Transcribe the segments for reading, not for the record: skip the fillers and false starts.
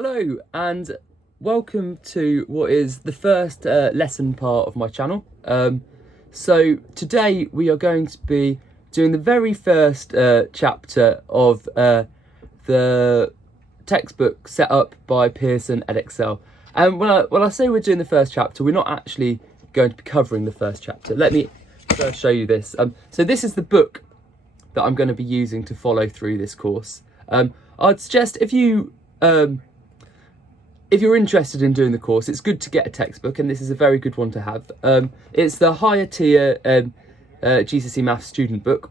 Hello and welcome to what is the first lesson part of my channel. So today we are going to be doing the very first chapter of the textbook set up by Pearson Edexcel. And when I say we're doing the first chapter, we're not actually going to be covering the first chapter. Let me first show you this. So this is the book that I'm going to be using to follow through this course. I'd suggest if you're interested in doing the course, it's good to get a textbook, and this is a very good one to have. It's the higher tier GCSE maths student book.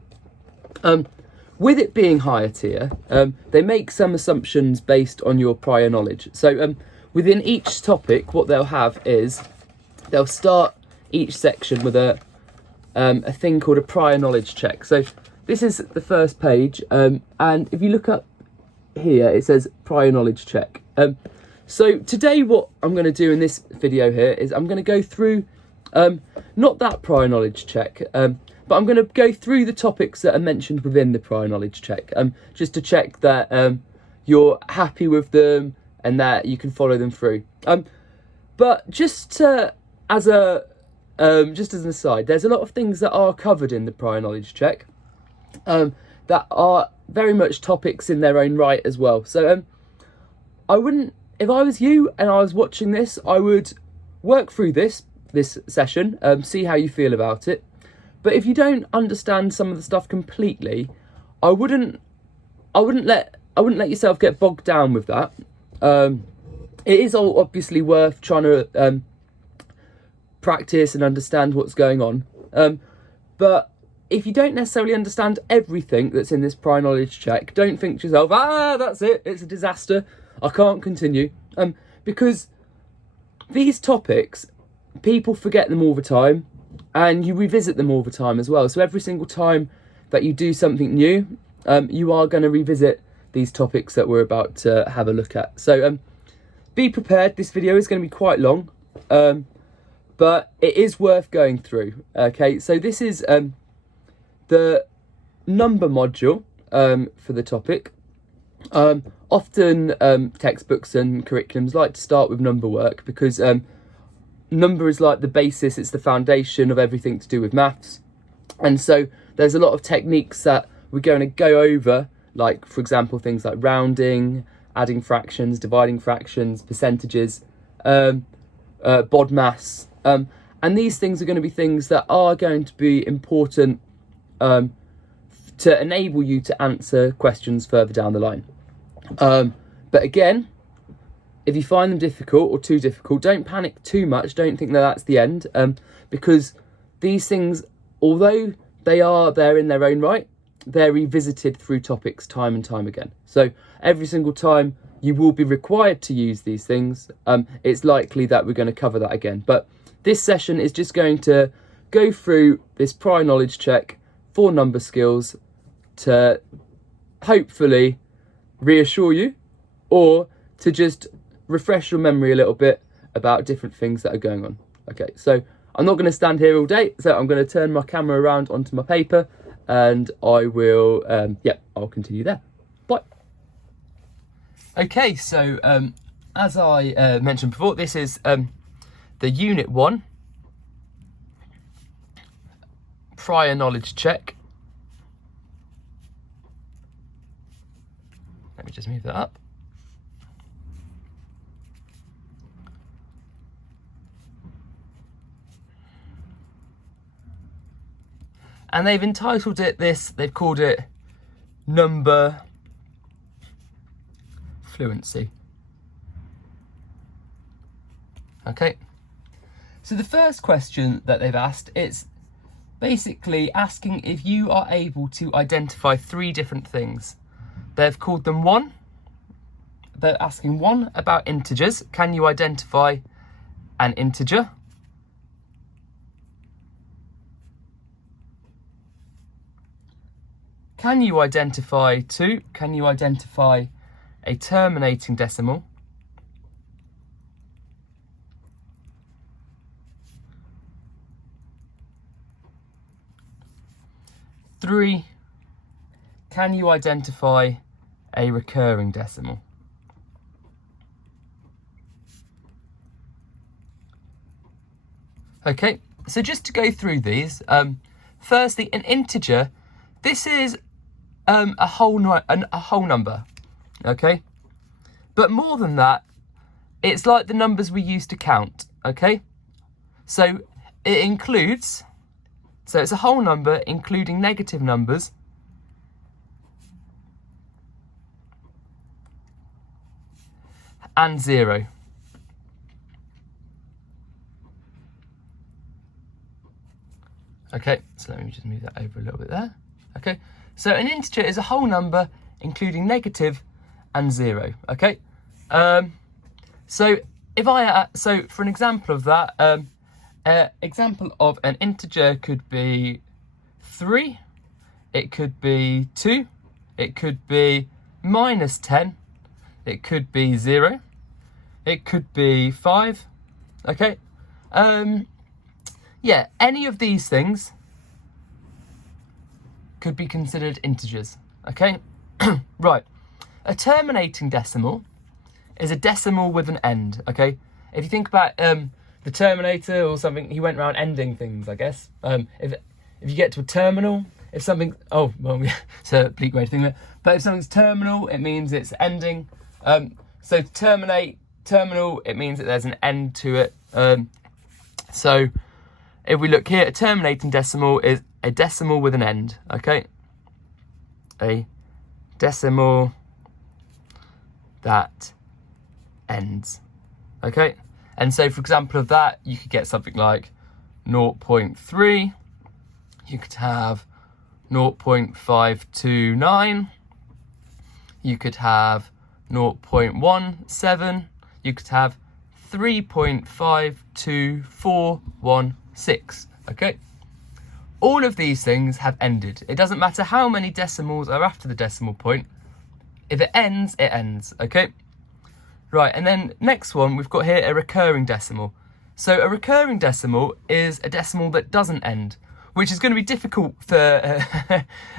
With it being higher tier, they make some assumptions based on your prior knowledge. So within each topic, what they'll have is they'll start each section with a thing called a prior knowledge check. So this is the first page, and if you look up here, it says prior knowledge check. So today what I'm going to do in this video here is I'm going to go through, not that prior knowledge check, but I'm going to go through the topics that are mentioned within the prior knowledge check, just to check that you're happy with them and that you can follow them through. But just as an aside, there's a lot of things that are covered in the prior knowledge check that are very much topics in their own right as well. So if I was you and I was watching this, I would work through this session, see how you feel about it. But if you don't understand some of the stuff completely, I wouldn't let yourself get bogged down with that. It is all obviously worth trying to practice and understand what's going on. But if you don't necessarily understand everything that's in this prior knowledge check, don't think to yourself, that's it, it's a disaster, I can't continue. Because these topics, people forget them all the time, and you revisit them all the time as well. So every single time that you do something new, you are going to revisit these topics that we're about to have a look at. So be prepared, this video is going to be quite long, but it is worth going through. Okay, so this is the number module for the topic. Often textbooks and curriculums like to start with number work because number is like the basis, it's the foundation of everything to do with maths. And so there's a lot of techniques that we're going to go over, like for example things like rounding, adding fractions, dividing fractions, percentages, BODMAS, and these things are going to be things that are going to be important to enable you to answer questions further down the line. But again, if you find them difficult or too difficult, don't panic too much. Don't think that that's the end, because these things, although they are there in their own right, they're revisited through topics time and time again. So every single time you will be required to use these things, it's likely that we're going to cover that again. But this session is just going to go through this prior knowledge check for number skills to hopefully reassure you, or to just refresh your memory a little bit about different things that are going on. Okay, so I'm not going to stand here all day, so I'm going to turn my camera around onto my paper and I will, I'll continue there. Bye. Okay, so as I mentioned before, this is the Unit 1 prior knowledge check. Let me just move that up. And they've entitled it they've called it Number Fluency. Okay. So the first question that they've asked, it's basically asking if you are able to identify three different things. They've called them one. They're asking one about integers. Can you identify an integer? Can you identify two? Can you identify a terminating decimal? Three, can you identify a recurring decimal? Okay, so just to go through these, firstly, an integer, this is a whole number, okay? But more than that, it's like the numbers we use to count, okay? So it includes, so it's a whole number including negative numbers and 0. Okay, so let me just move that over a little bit there. Okay, so an integer is a whole number including negative and 0. Okay, so if I so for an example of that, example of an integer could be 3, it could be 2, it could be minus 10, it could be 0, it could be 5. Okay, yeah, any of these things could be considered integers, okay? Right, a terminating decimal is a decimal with an end, okay? If you think about the Terminator or something, he went around ending things, I guess. If you get to a terminal, if something, oh, well, it's a bleak way to think of it, but if something's terminal, it means it's ending. So terminal, it means that there's an end to it. So if we look here, a terminating decimal is a decimal with an end, okay? A decimal that ends, okay? And so, for example of that, you could get something like 0.3, you could have 0.529, you could have 0.17, you could have 3.52416, okay? All of these things have ended. It doesn't matter how many decimals are after the decimal point. If it ends, it ends, okay? Right, and then next one, we've got here a recurring decimal. So a recurring decimal is a decimal that doesn't end, which is going to be difficult for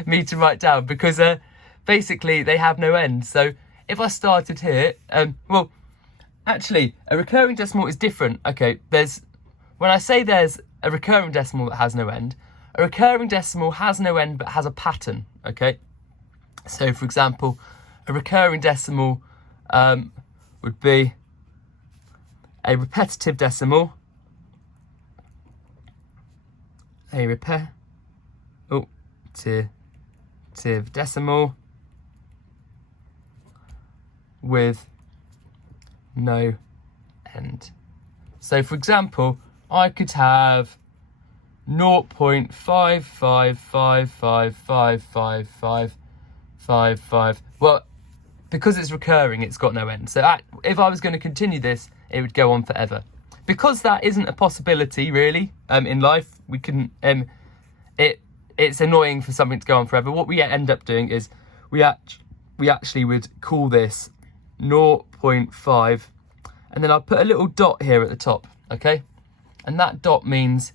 me to write down because basically they have no end. So if I started here, well, actually, a recurring decimal is different. Okay, when I say there's a recurring decimal that has no end, a recurring decimal has no end but has a pattern, okay? So, for example, a recurring decimal would be a repetitive decimal, a repetitive decimal with no end. So, for example, I could have 0.555555555. Well, because it's recurring, it's got no end. So if I was going to continue this, it would go on forever. Because that isn't a possibility, really, in life, we couldn't. It's annoying for something to go on forever. What we end up doing is we actually would call this 0.5, and then I'll put a little dot here at the top, okay? And that dot means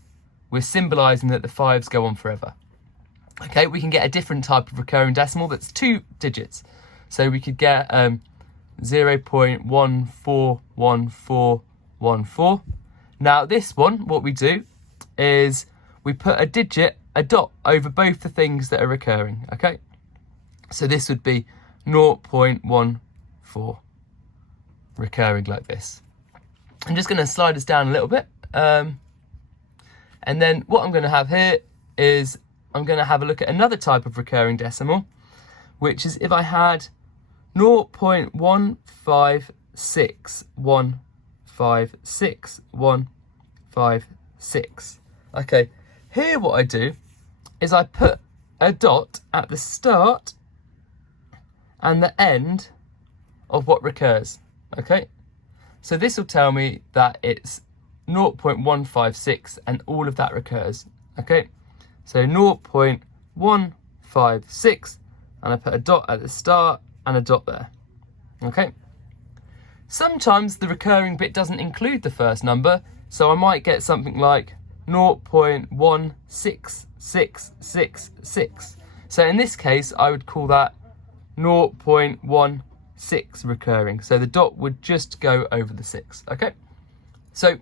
we're symbolising that the 5s go on forever. Okay, we can get a different type of recurring decimal that's 2 digits. So we could get 0.141414. Now this one, what we do is we put a dot over both the things that are recurring, okay? So this would be 0.14 recurring like this. I'm just going to slide us down a little bit. And then what I'm going to have here is I'm going to have a look at another type of recurring decimal, which is if I had 0.156156. Okay, here what I do is I put a dot at the start and the end of what recurs, okay? So this will tell me that it's 0.156 and all of that recurs, okay? So 0.156 and I put a dot at the start and a dot there, okay? Sometimes the recurring bit doesn't include the first number, so I might get something like 0.1666. So in this case, I would call that 0.16 recurring. So the dot would just go over the 6, okay? So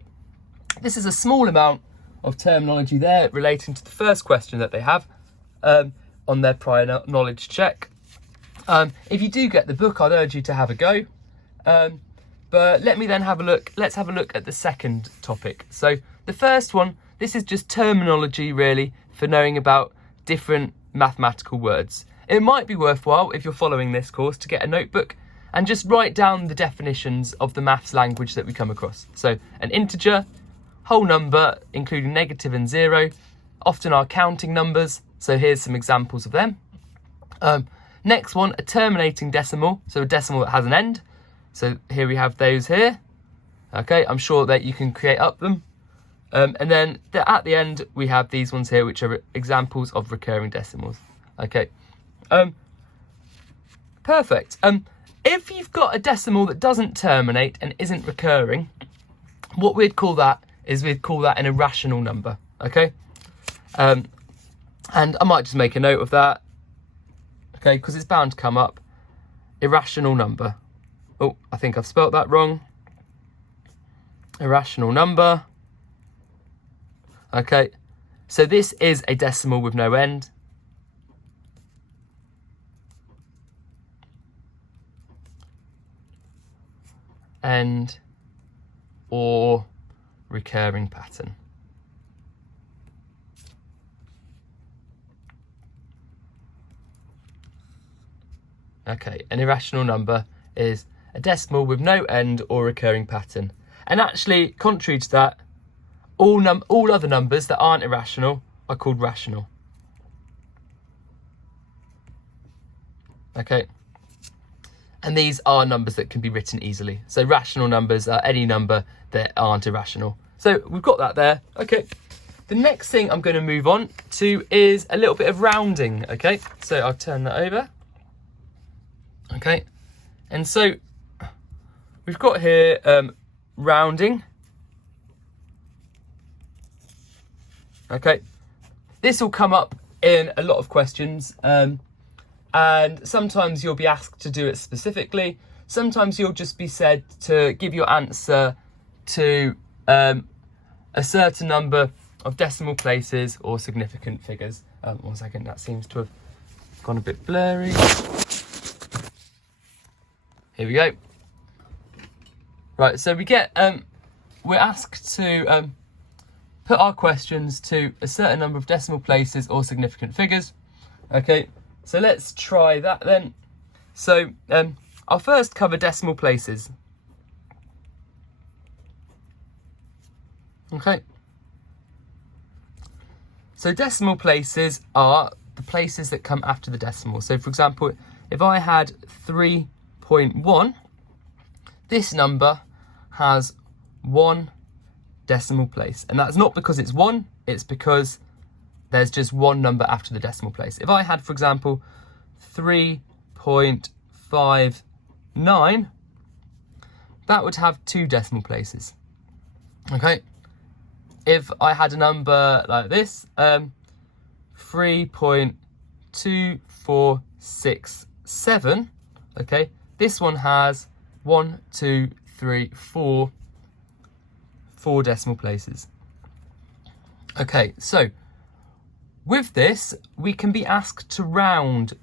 this is a small amount of terminology there relating to the first question that they have on their prior knowledge check. If you do get the book, I'd urge you to have a go. But let me then have a look. Let's have a look at the second topic. So the first one, this is just terminology really for knowing about different mathematical words. It might be worthwhile if you're following this course to get a notebook and just write down the definitions of the maths language that we come across. So an integer, whole number, including negative and zero, often are counting numbers. So here's some examples of them. Next one, a terminating decimal. So a decimal that has an end. So here we have those here. Okay, I'm sure that you can create up them. And then at the end, we have these ones here, which are examples of recurring decimals. Okay, perfect. If you've got a decimal that doesn't terminate and isn't recurring, what we'd call that is we'd call that an irrational number. Okay, and I might just make a note of that. Okay, because it's bound to come up. Irrational number. Oh, I think I've spelt that wrong. Irrational number. Okay, so this is a decimal with no end. End or recurring pattern. Okay, an irrational number is a decimal with no end or recurring pattern. And actually, contrary to that, all other numbers that aren't irrational are called rational. Okay, and these are numbers that can be written easily. So rational numbers are any number that aren't irrational. So we've got that there. Okay, the next thing I'm going to move on to is a little bit of rounding. Okay, so I'll turn that over. Okay, and so we've got here rounding. Okay, this will come up in a lot of questions, and sometimes you'll be asked to do it specifically. Sometimes you'll just be said to give your answer to a certain number of decimal places or significant figures. 1 second, that seems to have gone a bit blurry. Here we go. Right, so we're asked to put our questions to a certain number of decimal places or significant figures. Okay, so let's try that then. So I'll first cover decimal places. Okay. So decimal places are the places that come after the decimal. So for example, if I had 3.1, this number has 1 decimal place. And that's not because it's 1, it's because there's just 1 number after the decimal place. If I had, for example, 3.59, that would have 2 decimal places. Okay. If I had a number like this, 3.2467, okay, this one has 1, 2, 3, 4 decimal places. Okay, so with this, we can be asked to round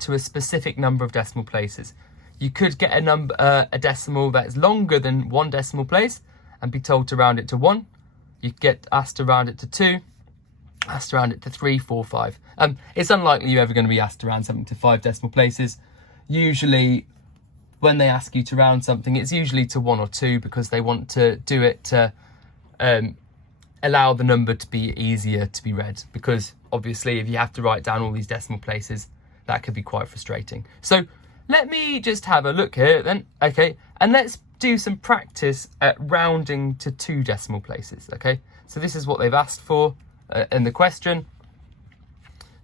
to a specific number of decimal places. You could get a decimal that is longer than 1 decimal place and be told to round it to 1. You get asked to round it to 2, asked to round it to 3, 4, 5. It's unlikely you're ever going to be asked to round something to 5 decimal places. Usually, when they ask you to round something, it's usually to 1 or 2 because they want to do it to allow the number to be easier to be read. Because obviously, if you have to write down all these decimal places, that could be quite frustrating. So let me just have a look here then. Okay, and let's do some practice at rounding to 2 decimal places. Okay, so this is what they've asked for in the question.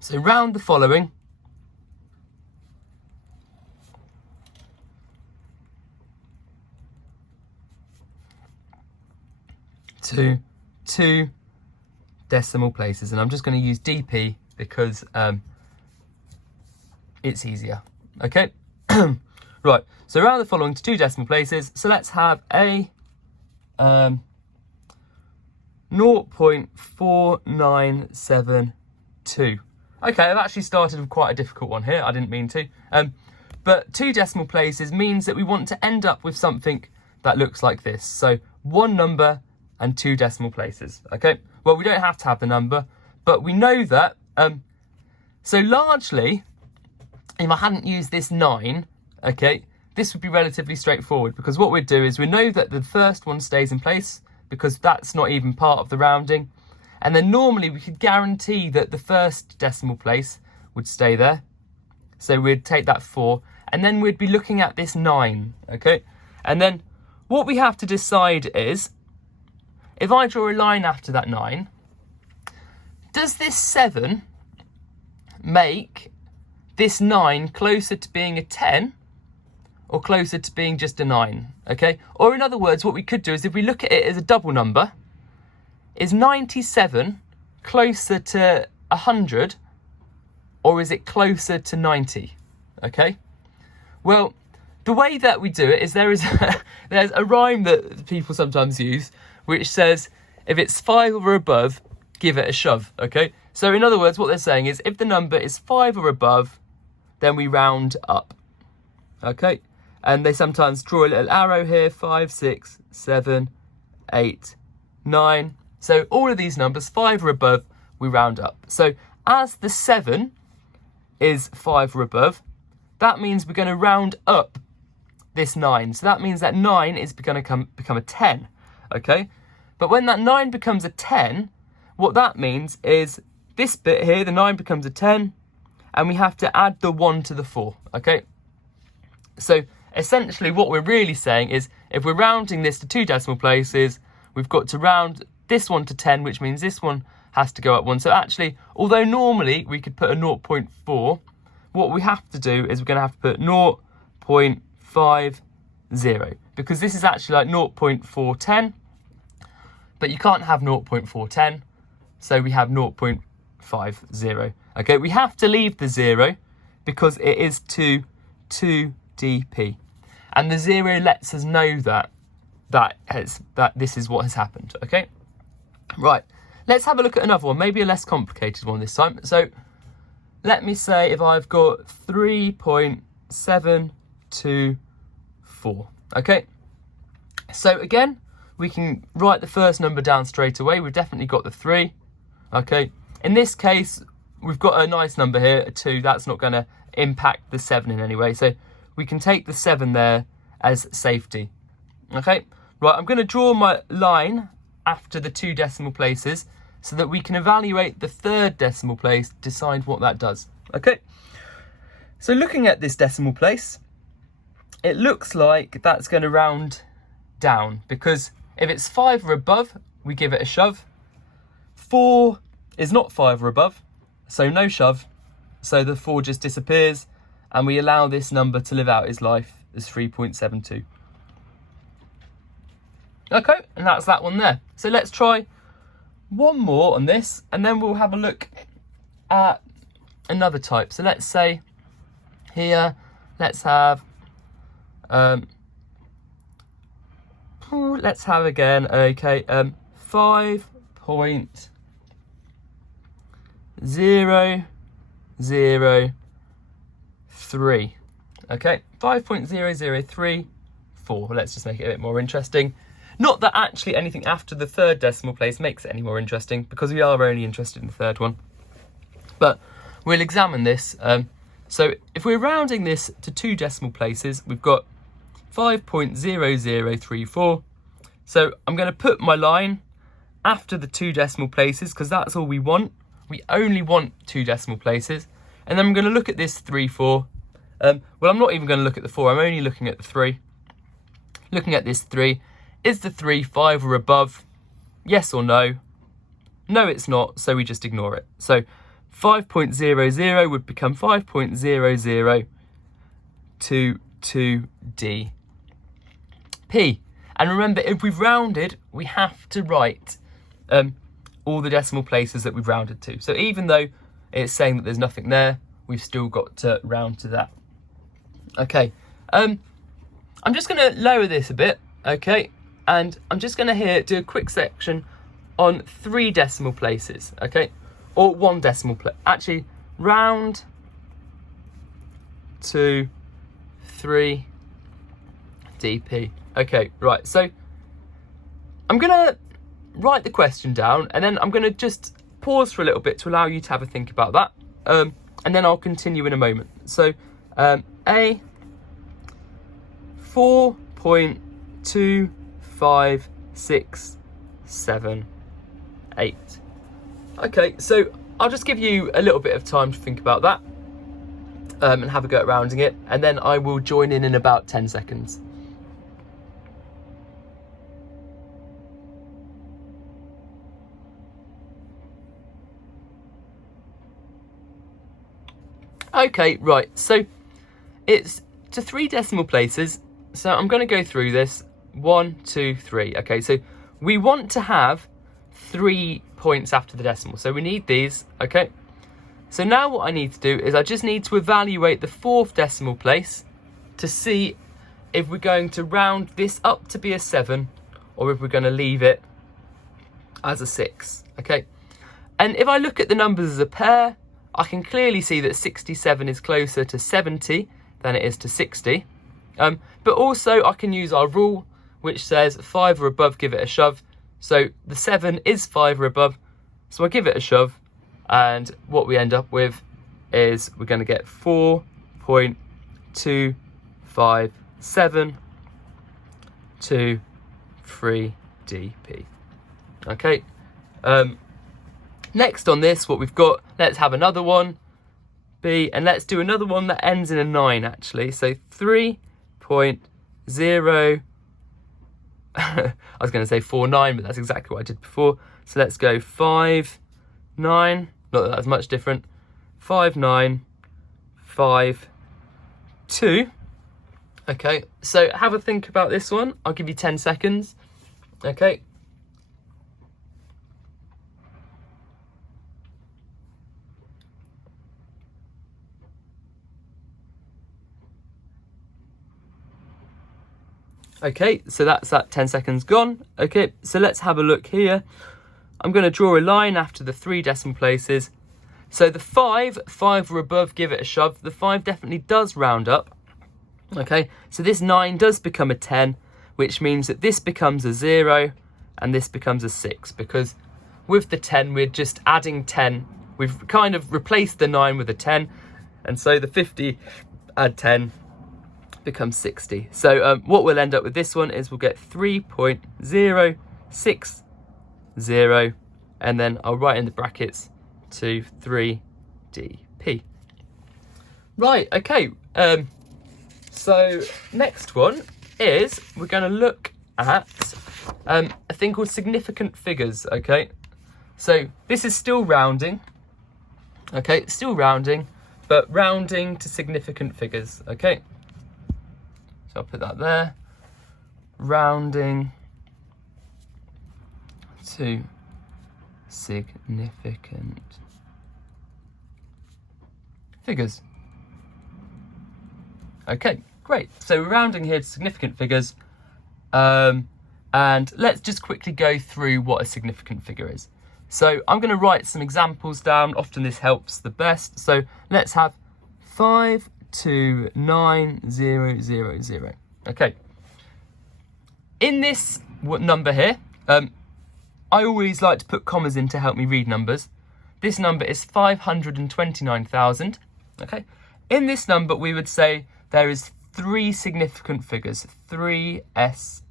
So round the following to 2 decimal places, and I'm just going to use DP because it's easier. Okay. Right, so round the following to 2 decimal places. So let's have a 0.4972. Okay, I've actually started with quite a difficult one here. I didn't mean to. But 2 decimal places means that we want to end up with something that looks like this. So 1 number and 2 decimal places, okay? Well, we don't have to have the number, but we know that. So largely, if I hadn't used this 9, okay, this would be relatively straightforward, because what we'd do is we know that the first one stays in place because that's not even part of the rounding. And then normally we could guarantee that the first decimal place would stay there. So we'd take that 4, and then we'd be looking at this 9, okay? And then what we have to decide is, if I draw a line after that 9, does this 7 make this 9 closer to being a 10 or closer to being just a 9, okay? Or in other words, what we could do is, if we look at it as a double number, is 97 closer to 100, or is it closer to 90, okay? Well, the way that we do it is there's a rhyme that people sometimes use, which says, if it's 5 or above, give it a shove, okay? So in other words, what they're saying is, if the number is 5 or above, then we round up, okay? And they sometimes draw a little arrow here, 5, 6, 7, 8, 9. So all of these numbers, 5 or above, we round up. So as the 7 is 5 or above, that means we're going to round up this 9. So that means that 9 is going to become a 10, okay? But when that 9 becomes a 10, what that means is this bit here, the 9 becomes a 10, and we have to add the 1 to the 4, okay? So essentially what we're really saying is, if we're rounding this to 2 decimal places, we've got to round this one to 10, which means this one has to go up 1. So actually, although normally we could put a 0.4, what we have to do is we're going to have to put 0.50, because this is actually like 0.410, but you can't have 0.410, so we have 0.50. Okay, we have to leave the 0 because it is 2 dp, and the 0 lets us know that this is what has happened, okay? Right, let's have a look at another one, maybe a less complicated one this time. So let me say if I've got 3.724, okay? So again, we can write the first number down straight away. We've definitely got the 3, okay? In this case, we've got a nice number here, a 2. That's not going to impact the 7 in any way. So we can take the 7 there as safety, okay? Right, I'm going to draw my line after the 2 decimal places so that we can evaluate the 3rd decimal place, decide what that does, okay? So looking at this decimal place, it looks like that's going to round down, because if it's 5 or above, we give it a shove. 4 is not 5 or above, so no shove, so the 4 just disappears, and we allow this number to live out its life as 3.72. Okay, and that's that one there. So let's try one more on this, and then we'll have a look at another type. So let's say here, let's have again, okay, 5.003. Okay, 5.0034. Let's just make it a bit more interesting. Not that actually anything after the 3rd decimal place makes it any more interesting, because we are only interested in the 3rd one. But we'll examine this. So if we're rounding this to 2 decimal places, we've got 5.0034. So I'm going to put my line after the 2 decimal places, because that's all we want. We only want 2 decimal places. And then I'm going to look at this 3-4. Well, I'm not even going to look at the 4. I'm only looking at the 3. Looking at this 3. Is the 3 5 or above? Yes or no? No, it's not, so we just ignore it. So 5.00 would become 5.0022dp. And remember, if we've rounded, we have to write all the decimal places that we've rounded to. So even though it's saying that there's nothing there, we've still got to round to that. Okay, I'm just going to lower this a bit, okay? And I'm just going to do a quick section on 3 decimal places, okay? Or 1 decimal place. Actually, round to 3 dp. Okay, right, so I'm gonna write the question down and then I'm gonna just pause for a little bit to allow you to have a think about that. And then I'll continue in a moment. So, A 4.25678. Okay, so I'll just give you a little bit of time to think about that and have a go at rounding it, and then I will join in about 10 seconds. Okay, right, so it's to 3 decimal places, so I'm going to go through this. 1, 2, 3. Okay, so we want to have 3 points after the decimal, so we need these. Okay, so now what I need to do is I just need to evaluate the 4th decimal place to see if we're going to round this up to be a 7 or if we're going to leave it as a 6. Okay, and if I look at the numbers as a pair, I can clearly see that 67 is closer to 70 than it is to 60. But also I can use our rule, which says 5 or above, give it a shove. So the 7 is 5 or above, so I give it a shove, and what we end up with is we're going to get 4.25723dp. Okay. Next on this, what we've got, let's have another one, B, and let's do another one that ends in a 9 actually. So 3.0, I was going to say 49, but that's exactly what I did before. So let's go 5, 9, not that that's much different, 5, 9, 5, 2. Okay, so have a think about this one. I'll give you 10 seconds. Okay. Okay, so that's that 10 seconds gone. Okay, so let's have a look here. I'm going to draw a line after the 3 decimal places. So the 5 or above, give it a shove. The 5 definitely does round up. Okay, so this 9 does become a 10, which means that this becomes a 0 and this becomes a 6, because with the 10, we're just adding 10. We've kind of replaced the 9 with a 10, and so the 50 add 10 becomes 60. So what we'll end up with this one is we'll get 3.060, and then I'll write in the brackets to 3dp. Right, okay. So next one is we're going to look at a thing called significant figures. Okay, so this is still rounding. Okay, still rounding, but rounding to significant figures. Okay. So I'll put that there, rounding to significant figures. Okay, great. So we're rounding here to significant figures, and let's just quickly go through what a significant figure is. So I'm going to write some examples down. Often this helps the best. So let's have 529,000. Okay. In this number here, I always like to put commas in to help me read numbers. This number is 529,000. Okay. In this number, we would say there is 3 significant figures, 3SF.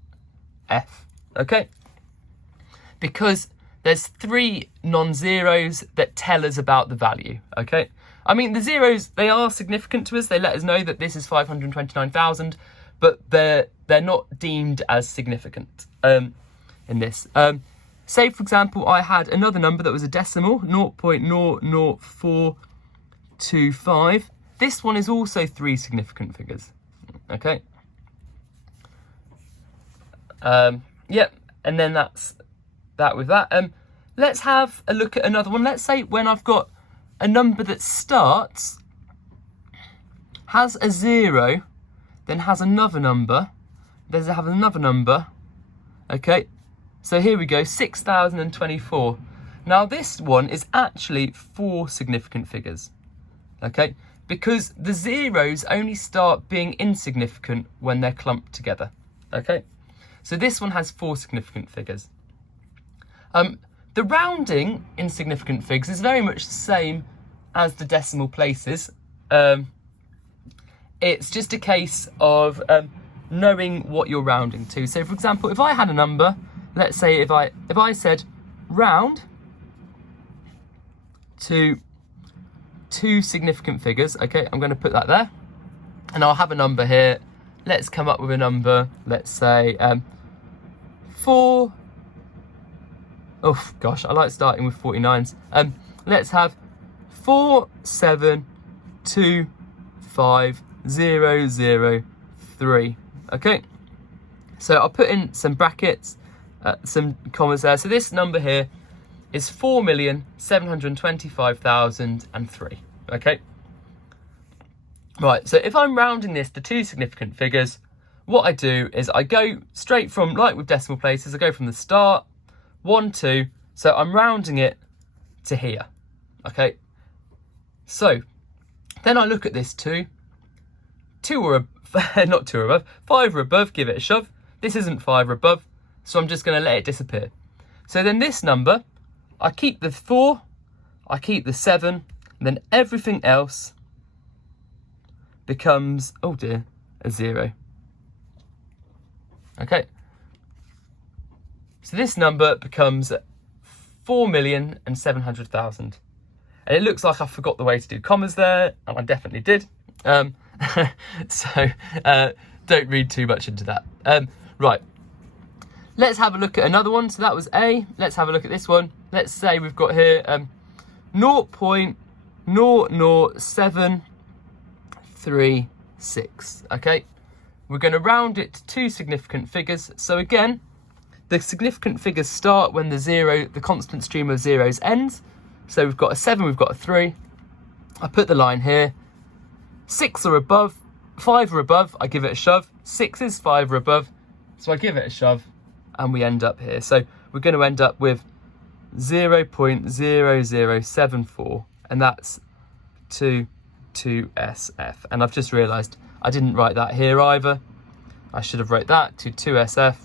Okay. Because there's 3 non-zeros that tell us about the value. Okay. I mean, the zeros, they are significant to us. They let us know that this is 529,000, but they're not deemed as significant in this. Say, for example, I had another number that was a decimal, 0.00425. This one is also 3 significant figures. Okay. Yep, and then that's that with that. Let's have a look at another one. Let's say when I've got a number that starts, has a 0, then has another number, have another number, okay, So here we go, 6,024. Now this one is actually 4 significant figures, okay? Because the zeros only start being insignificant when they're clumped together, okay? So this one has 4 significant figures. The rounding in significant figures is very much the same as the decimal places. It's just a case of knowing what you're rounding to. So for example, if I had a number, let's say if I said round to 2 significant figures, okay, I'm going to put that there, and I'll have a number here. Let's come up with a number, let's say 4. Oh gosh, I like starting with 49s. Let's have 4725003. Okay, so I'll put in some brackets, some commas there. So this number here is 4,725,003. Okay, right, so if I'm rounding this to 2 significant figures, what I do is I go straight from, like with decimal places, I go from the start, 1, 2, so I'm rounding it to here, okay? So, then I look at this 2 or not 2 or above, 5 or above, give it a shove. This isn't 5 or above, so I'm just going to let it disappear. So then this number, I keep the 4, I keep the 7, and then everything else becomes, oh dear, a 0. Okay. So this number becomes 4,700,000. And it looks like I forgot the way to do commas there, and I definitely did. So don't read too much into that. Right, let's have a look at another one. So that was A. Let's have a look at this one. Let's say we've got here 0.00736. Okay, we're going to round it to 2 significant figures. So again, the significant figures start when the constant stream of zeros ends. So we've got a 7, we've got a 3. I put the line here. 6 or above, 5 or above, I give it a shove. 6 is 5 or above, so I give it a shove, and we end up here. So we're going to end up with 0.0074, and that's 2SF. And I've just realised I didn't write that here either. I should have wrote that to 2SF,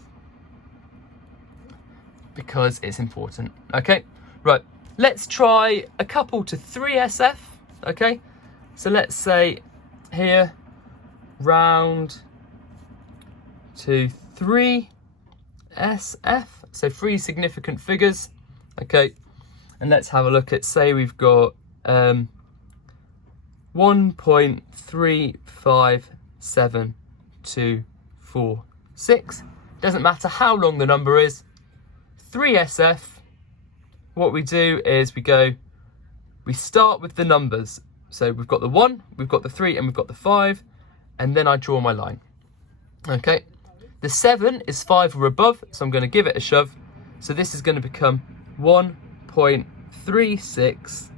because it's important. Okay, right, let's try a couple to 3SF. Okay, so let's say here round to 3SF, so 3 significant figures. Okay, and let's have a look at, say we've got 1.357246. Doesn't matter how long the number is. 3SF, what we do is we start with the numbers. So we've got the 1, we've got the 3, and we've got the 5, and then I draw my line. Okay, the 7 is 5 or above, so I'm going to give it a shove. So this is going to become 1.36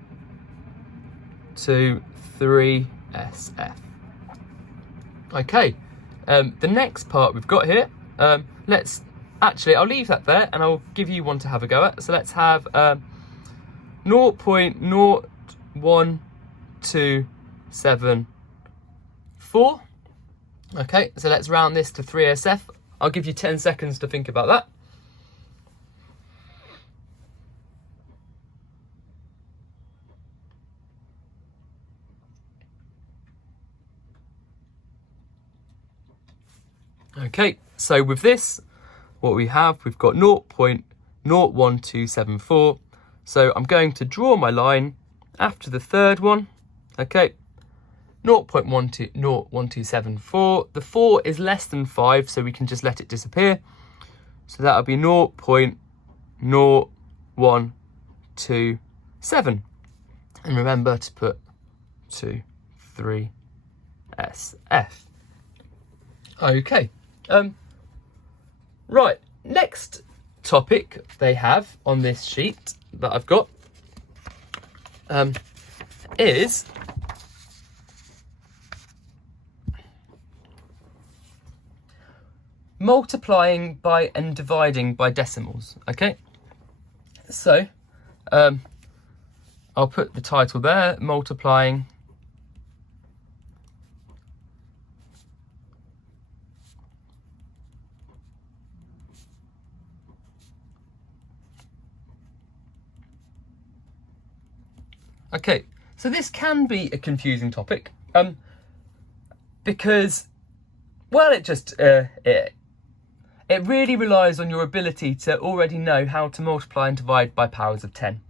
to 3SF. Okay, the next part we've got here, I'll leave that there, and I'll give you one to have a go at. So let's have 0.01274. Okay, so let's round this to 3SF. I'll give you 10 seconds to think about that. Okay, so with this, what we've got 0.01274. So I'm going to draw my line after the third one. Okay, 0.1274. The 4 is less than 5, so we can just let it disappear. So that'll be 0.0127. And remember to put 2, 3, SF. Okay. Right, next topic they have on this sheet that I've got is multiplying by and dividing by decimals, okay? So, I'll put the title there, multiplying Okay, so this can be a confusing topic, because, well, it really relies on your ability to already know how to multiply and divide by powers of 10.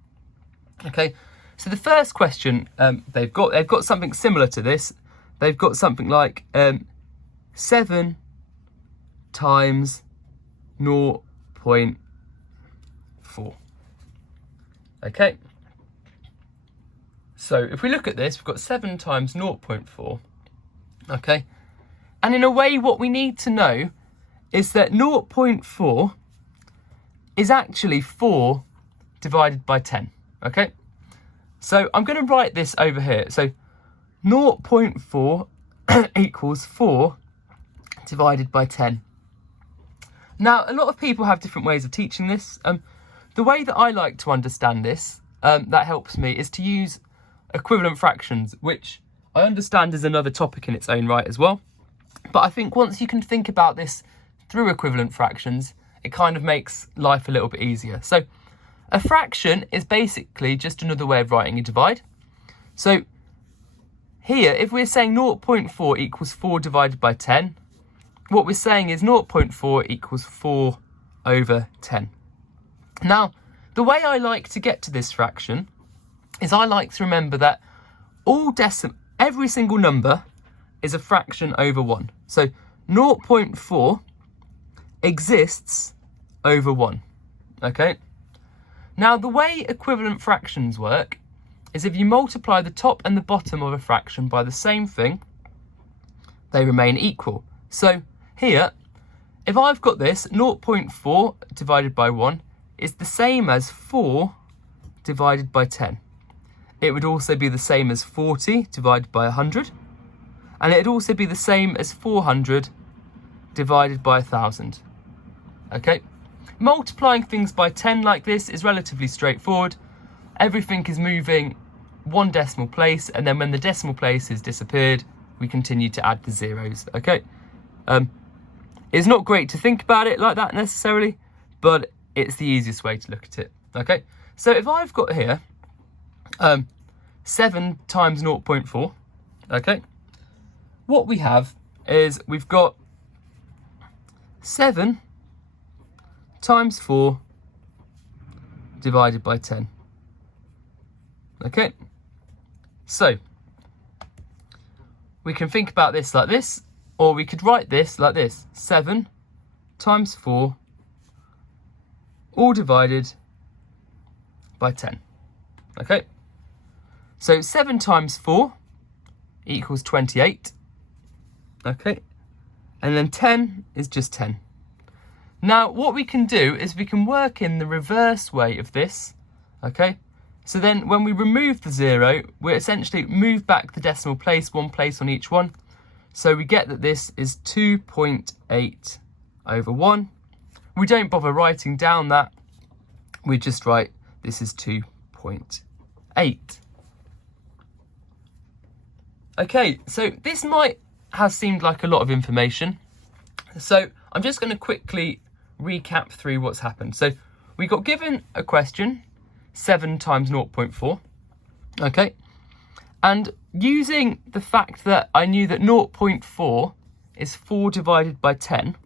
Okay, so the first question they've got something similar to this. They've got something like 7 times 0.4. Okay. So if we look at this, we've got 7 times 0.4, okay? And in a way, what we need to know is that 0.4 is actually 4 divided by 10, okay? So I'm going to write this over here. So 0.4 equals 4 divided by 10. Now, a lot of people have different ways of teaching this. The way that I like to understand this, that helps me, is to use equivalent fractions, which I understand is another topic in its own right as well. But I think once you can think about this through equivalent fractions, it kind of makes life a little bit easier. So a fraction is basically just another way of writing a divide. So here, if we're saying 0.4 equals 4 divided by 10, what we're saying is 0.4 equals 4 over 10. Now, the way I like to get to this fraction is I like to remember that every single number is a fraction over 1. So 0.4 exists over 1, okay? Now, the way equivalent fractions work is if you multiply the top and the bottom of a fraction by the same thing, they remain equal. So here, if I've got this, 0.4 divided by 1 is the same as 4 divided by 10. It would also be the same as 40 divided by 100. And it'd also be the same as 400 divided by 1,000. Okay? Multiplying things by 10 like this is relatively straightforward. Everything is moving one decimal place, and then when the decimal place has disappeared, we continue to add the zeros. Okay? It's not great to think about it like that necessarily, but it's the easiest way to look at it. Okay? So if I've got here 7 times 0.4, okay, what we have is we've got 7 times 4 divided by 10. Okay, so we can think about this like this, or we could write this like this: 7 times 4 all divided by 10. Okay, so 7 times 4 equals 28. Okay, and then 10 is just 10. Now, what we can do is we can work in the reverse way of this. Okay, so then when we remove the 0, we essentially move back the decimal place, one place on each one. So we get that this is 2.8 over 1. We don't bother writing down that. We just write this is 2.8. Okay, so this might have seemed like a lot of information. So I'm just going to quickly recap through what's happened. So we got given a question, 7 times 0.4. Okay, and using the fact that I knew that 0.4 is 4 divided by 10,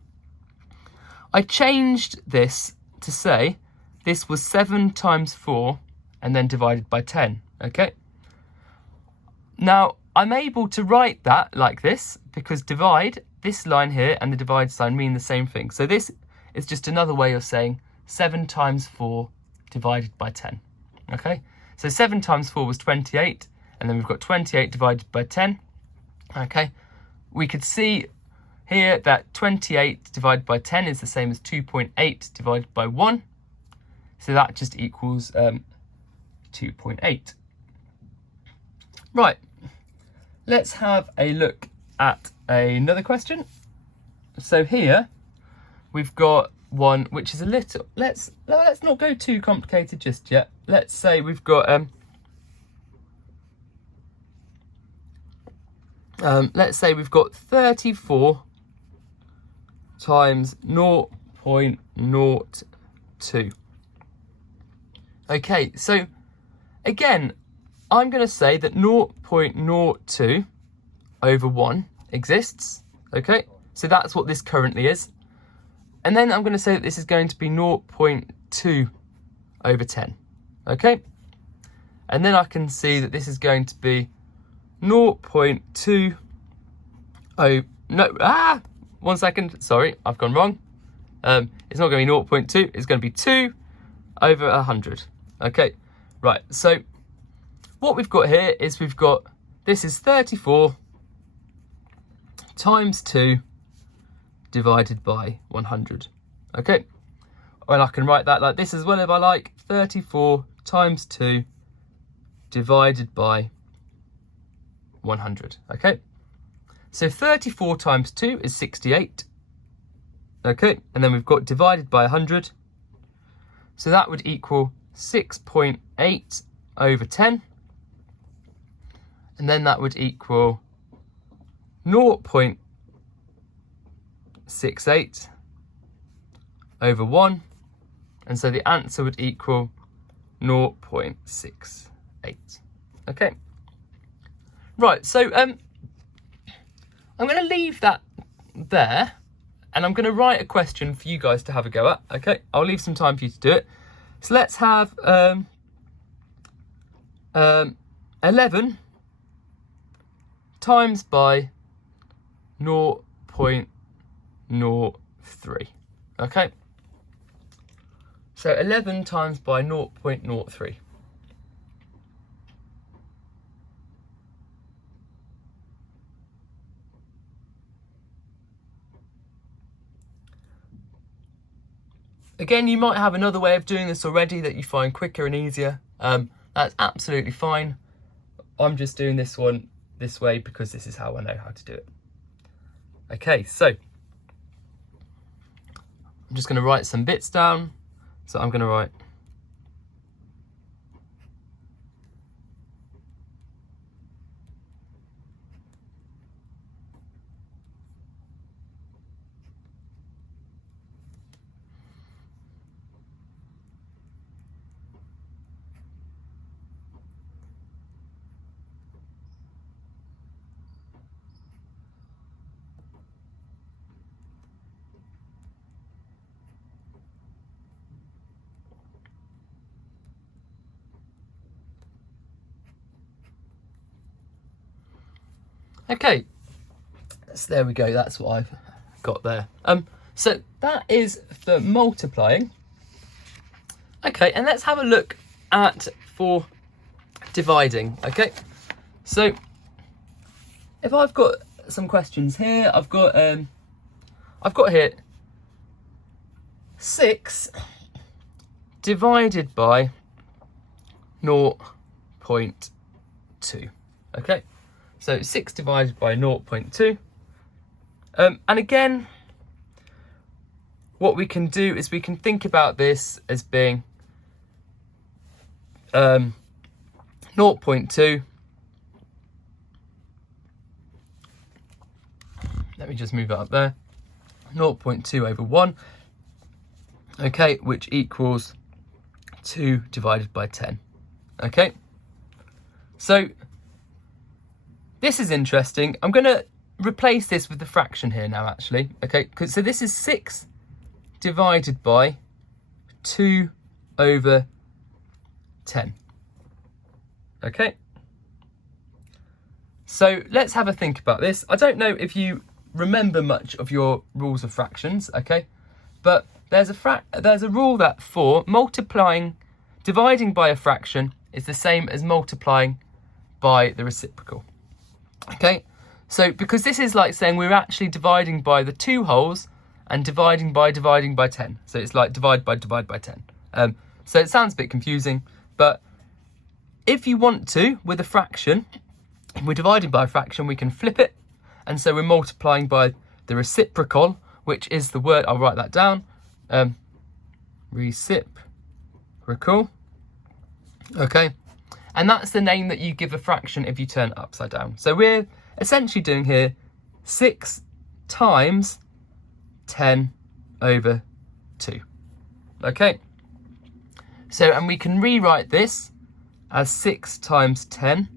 I changed this to say this was 7 times 4 and then divided by 10, okay? Now, I'm able to write that like this because divide, this line here and the divide sign mean the same thing. So this is just another way of saying 7 times 4 divided by 10, okay? So 7 times 4 was 28, and then we've got 28 divided by 10, okay? We could see here that 28 divided by 10 is the same as 2.8 divided by 1. So that just equals 2.8. Right, let's have a look at another question. So here, we've got one which is a little, let's not go too complicated just yet. Let's say we've got let's say we've got 34 times 0.02. Okay, so again, I'm going to say that 0.02 over 1 exists. Okay, so that's what this currently is. And then I'm going to say that this is going to be 0.2 over 10. Okay, and then I can see that this is going to be 0.2. Oh, no, 1 second, sorry, I've gone wrong. It's not going to be 0.2, it's going to be 2 over 100. Okay, right, so what we've got here is this is 34 times 2 divided by 100. Okay, and I can write that like this as well if I like. 34 times 2 divided by 100. Okay, so 34 times 2 is 68. Okay, and then we've got divided by 100. So that would equal 6.8 over 10. And then that would equal 0.68 over 1. And so the answer would equal 0.68. Okay. Right, so I'm going to leave that there. And I'm going to write a question for you guys to have a go at. Okay, I'll leave some time for you to do it. So let's have 11 times by 0.03. Okay, so 11 times by 0.03. Again, you might have another way of doing this already that you find quicker and easier. That's absolutely fine. I'm just doing this one this way because this is how I know how to do it. Okay, so I'm just going to write some bits down. So I'm going to write okay, so there we go, that's what I've got there. So that is for multiplying. Okay, and let's have a look at for dividing. Okay, so if I've got some questions here, I've got here 6 divided by 0.2. Okay, so 6 divided by 0.2. And again, what we can do is we can think about this as being 0.2. Let me just move it up there. 0.2 over 1. Okay, which equals 2 divided by 10. Okay, so this is interesting. I'm going to replace this with the fraction here now, actually. Okay, so this is 6 divided by 2 over 10. Okay, so let's have a think about this. I don't know if you remember much of your rules of fractions, okay, but there's a rule that for dividing by a fraction is the same as multiplying by the reciprocal. Okay, so because this is like saying we're actually dividing by the 2 wholes and dividing by 10. So it's like divide by 10. So it sounds a bit confusing, but if you want to, with a fraction, if we're dividing by a fraction, we can flip it. And so we're multiplying by the reciprocal, which is the word, I'll write that down, reciprocal, okay? And that's the name that you give a fraction if you turn it upside down. So we're essentially doing here 6 times 10 over 2, okay? So, and we can rewrite this as 6 times 10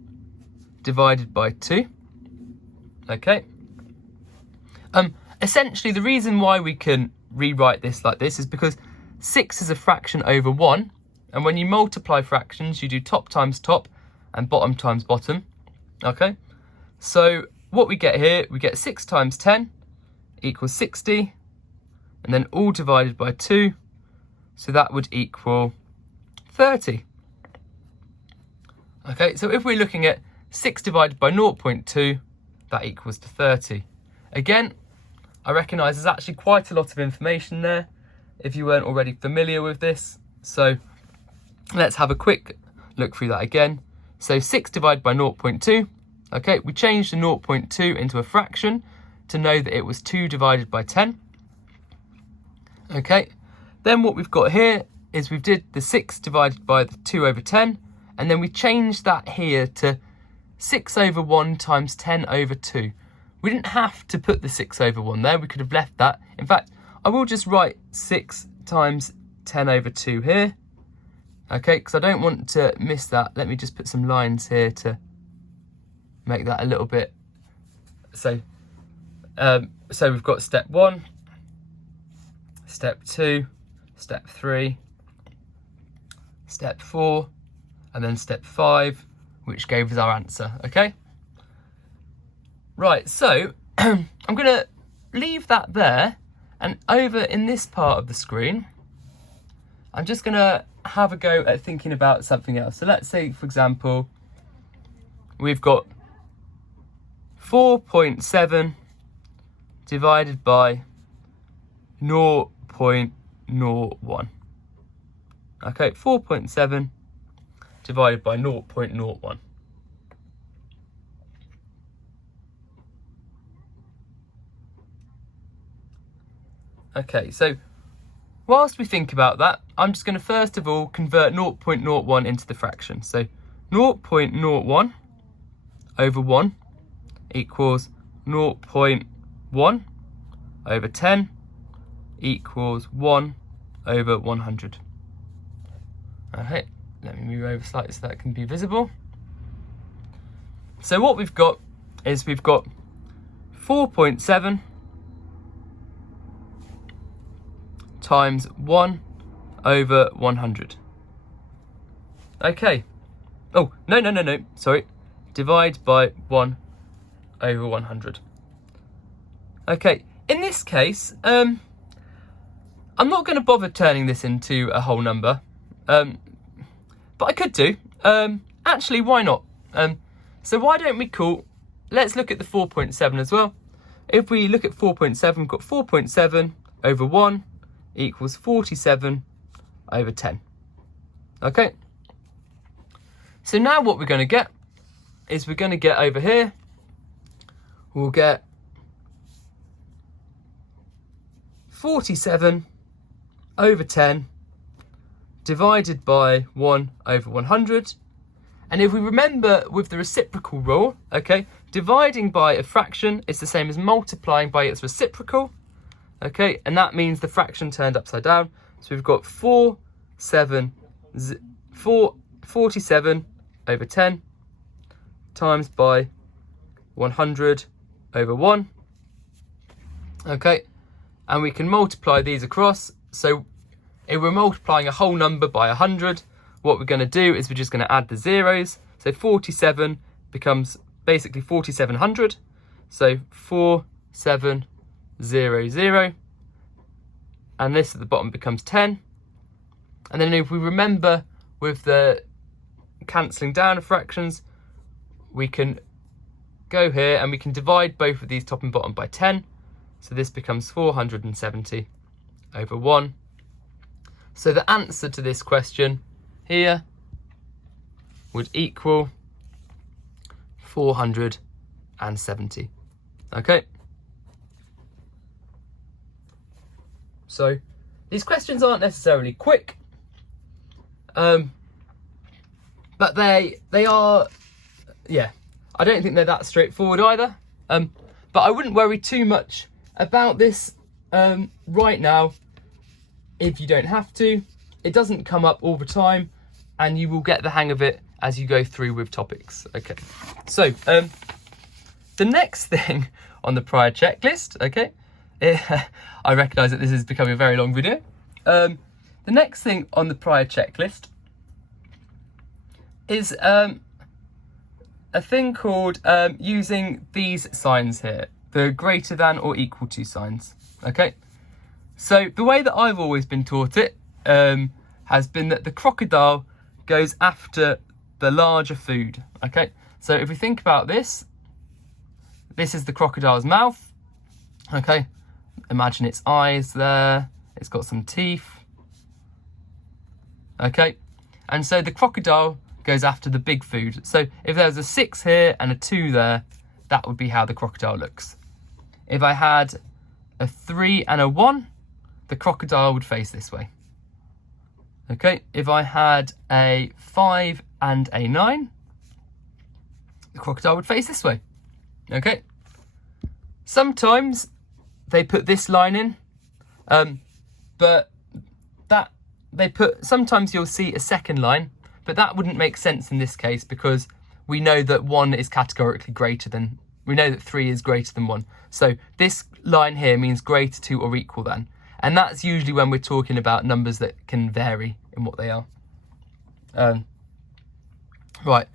divided by 2, okay? Essentially, the reason why we can rewrite this like this is because 6 is a fraction over 1, and when you multiply fractions, you do top times top and bottom times bottom, okay? So what we get here, we get 6 times 10 equals 60, and then all divided by 2, so that would equal 30. Okay, so if we're looking at 6 divided by 0.2, that equals to 30. Again, I recognise there's actually quite a lot of information there if you weren't already familiar with this. So let's have a quick look through that again. So 6 divided by 0.2. Okay, we changed the 0.2 into a fraction to know that it was 2 divided by 10. Okay, then what we've got here is we did the 6 divided by the 2 over 10, and then we changed that here to 6 over 1 times 10 over 2. We didn't have to put the 6 over 1 there, we could have left that. In fact, I will just write 6 times 10 over 2 here, okay, because I don't want to miss that. Let me just put some lines here to make that a little bit. So we've got step 1, step 2, step 3, step 4, and then step 5, which gave us our answer, okay? Right, so I'm going to leave that there, and over in this part of the screen, I'm just going to have a go at thinking about something else. So let's say, for example, we've got 4.7 divided by 0.01. Okay, 4.7 divided by 0.01. Okay, so whilst we think about that, I'm just going to first of all convert 0.01 into the fraction. So 0.01 over 1 equals 0.1 over 10 equals 1 over 100. Okay, let me move over slightly so that can be visible. So what we've got is we've got 4.7 times 1 over 100. Okay. Oh, no, sorry. Divide by 1 over 100. Okay, in this case, I'm not going to bother turning this into a whole number, but I could do. Actually, why not? So why don't we let's look at the 4.7 as well. If we look at 4.7, we've got 4.7 over 1 equals 47 over 10. Okay. So now what we're going to get is we're going to get over here, we'll get 47 over 10 divided by 1 over 100. And if we remember with the reciprocal rule, okay, dividing by a fraction is the same as multiplying by its reciprocal. Okay, and that means the fraction turned upside down. So we've got 47 over 10 times by 100 over 1. Okay, and we can multiply these across. So if we're multiplying a whole number by 100, what we're going to do is we're just going to add the zeros. So 47 becomes basically 4700. So 4700. And this at the bottom becomes 10. And then if we remember with the cancelling down of fractions, we can go here and we can divide both of these top and bottom by 10. So this becomes 470 over 1. So the answer to this question here would equal 470. Okay. So these questions aren't necessarily quick, but they are, yeah, I don't think they're that straightforward either. But I wouldn't worry too much about this right now if you don't have to. It doesn't come up all the time, and you will get the hang of it as you go through with topics. Okay, so the next thing on the prior checklist, okay, I recognise that this is becoming a very long video. The next thing on the prior checklist is a thing called using these signs here, the greater than or equal to signs. Okay, so the way that I've always been taught it has been that the crocodile goes after the larger food. Okay, so if we think about this, this is the crocodile's mouth. Okay, imagine its eyes there, it's got some teeth. Okay, and so the crocodile goes after the big food. So if there's a 6 here and a 2 there, that would be how the crocodile looks. If I had a 3 and a 1, the crocodile would face this way. Okay, if I had a 5 and a 9, the crocodile would face this way. Okay, sometimes they put this line in, but that they put, sometimes you'll see a second line, but that wouldn't make sense in this case because we know that 1 is categorically greater than, we know that 3 is greater than 1. So this line here means greater to or equal than. And that's usually when we're talking about numbers that can vary in what they are. Right.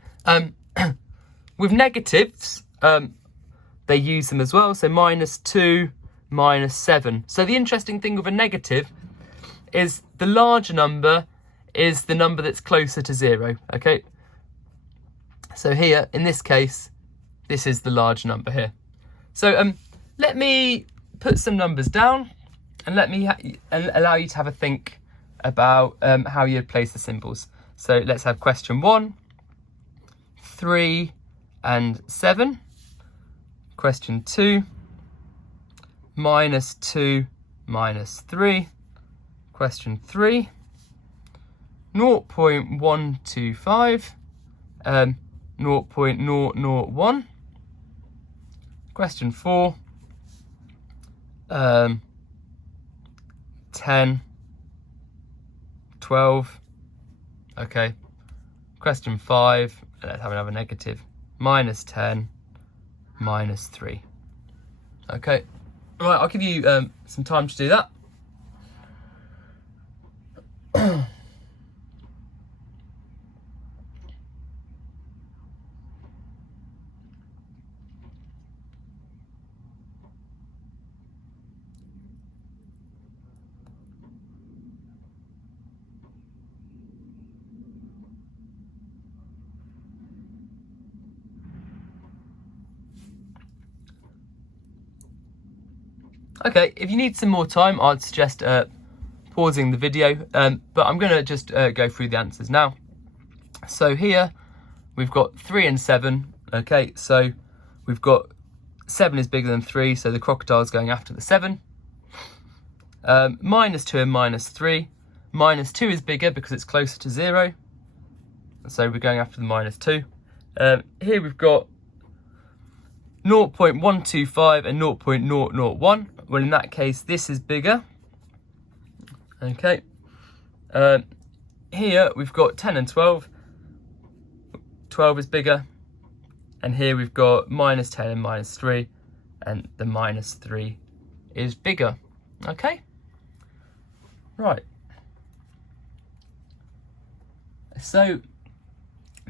With negatives, they use them as well. So -2, -7. So the interesting thing with a negative is the larger number is the number that's closer to 0. Okay. So here, in this case, this is the large number here. So let me put some numbers down and let me allow you to have a think about how you'd place the symbols. So let's have question 1, 3 and 7. Question 2, -2, -3. Question 3, 0.125, 0.001. Question 4, 10, 12. Okay. Question 5, let's have another negative, -10, -3. Okay. Right, I'll give you some time to do that. Okay, if you need some more time, I'd suggest pausing the video, but I'm going to just go through the answers now. So here we've got 3 and 7. Okay, so we've got 7 is bigger than 3, so the crocodile's going after the 7. -2 and -3. -2 is bigger because it's closer to 0, so we're going after the -2. Here we've got 0.125 and 0.001. Well, in that case, this is bigger. Okay. Here we've got 10 and 12. 12 is bigger. And here we've got -10 and -3. And the -3 is bigger. Okay. Right. So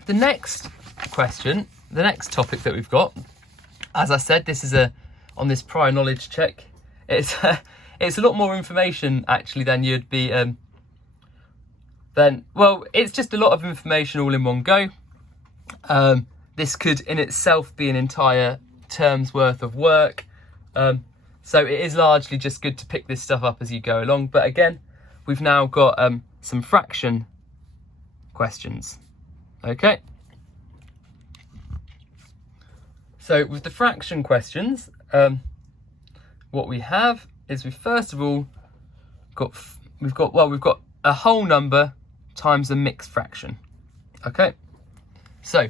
the next question, the next topic that we've got, as I said, this is on this prior knowledge check. It's a lot more information actually than you'd be well, it's just a lot of information all in one go. This could in itself be an entire term's worth of work. So it is largely just good to pick this stuff up as you go along. But again, we've now got some fraction questions. Okay. So with the fraction questions, what we have is we first of all we've got a whole number times a mixed fraction. Okay, so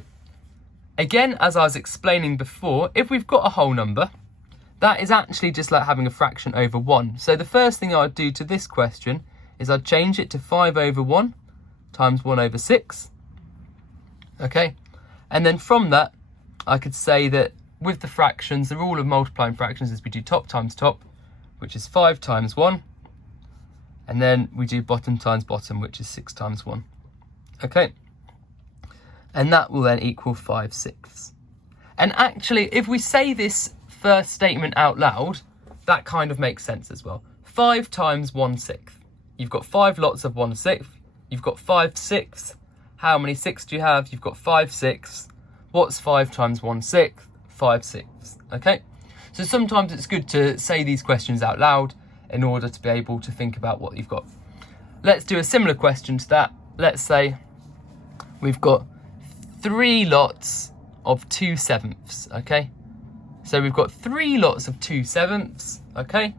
again, as I was explaining before, if we've got a whole number, that is actually just like having a fraction over 1. So the first thing I'd do to this question is I'd change it to 5 over 1 times 1 over 6. Okay, and then from that, I could say that with the fractions, the rule of multiplying fractions is we do top times top, which is 5 times 1. And then we do bottom times bottom, which is 6 times 1. Okay, and that will then equal 5/6. And actually, if we say this first statement out loud, that kind of makes sense as well. 5 times 1/6. You've got 5 lots of 1/6. You've got 5/6. How many 6 do you have? You've got 5/6. What's 5 times 1/6? 5/6. Okay, so sometimes it's good to say these questions out loud in order to be able to think about what you've got. Let's do a similar question to that. Let's say we've got 3 lots of 2/7. Okay, so we've got 3 lots of 2/7. Okay,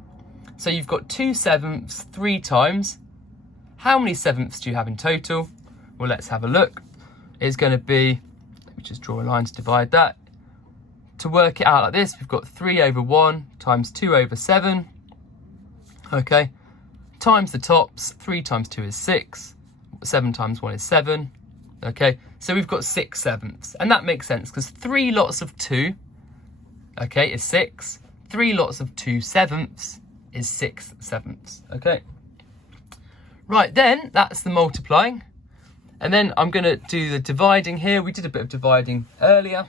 so you've got 2/7 3 times. How many sevenths do you have in total? Well, let's have a look. It's going to be, let me just draw a line to divide that. To work it out like this, we've got 3 over 1 times 2 over 7. Okay, times the tops. 3 times 2 is 6. 7 times 1 is 7. Okay, so we've got 6/7, and that makes sense because 3 lots of 2, okay, is 6. 3 lots of 2/7 is 6/7. Okay, right, then that's the multiplying, and then I'm going to do the dividing here. We did a bit of dividing earlier,